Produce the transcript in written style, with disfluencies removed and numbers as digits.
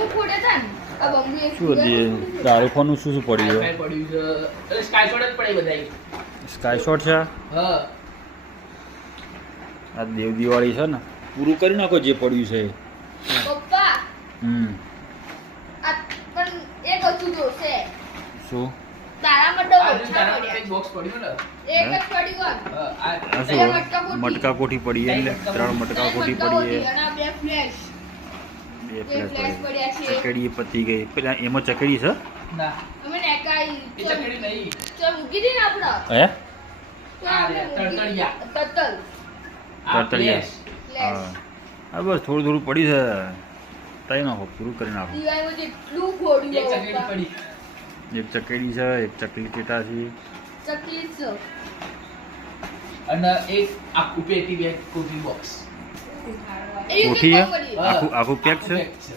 શું હતી આઈફોનનું શું શું પડ્યું Wi-Fi પડ્યું છે સ્કાયશોટ જ પડે બધાય સ્કાયશોટ છે હા આ દેવ દિવાળી છે ને પૂરું કરી નાખો જે પડ્યું છે એ. પપ્પા હમ આ પણ એક વસ્તુ જોશે શું તારા માટે આ ઓછા તારા પડ્યા એક બોક્સ પડ્યું ને એક જ પડી ગયો હા, આ આ શું મટકા કોઠી પડી એટલે 3 મટકા કોઠી પડી અને આ બે ફ્લેશ બે બે ફ્લેશ ફ્લેશ પડી પડ્યા છે ચકડી પતી ગઈ પેલા એમાં ચકડી છે ના અમે નેકાઈ એ ચકડી નહીં તો મૂકી દી ને આપડે હે તો આપણે તરતરિયા. તતલ આ તરતરિયા. flash. હા હા બસ થોડું થોડું પડી છે તઈ નાખો પૂરું કરી નાખો દિવાળીમાં જેટલું એક ખોડ્યું ચકડી પડી એક ચકડી છે એક ચકલી ટેટા છે ચકલી છે અને એક આખું પેટી બેગ કોફી બોક્સ એ કોઠી રીતે છે? પડી આખું આખું પેક છે pack છે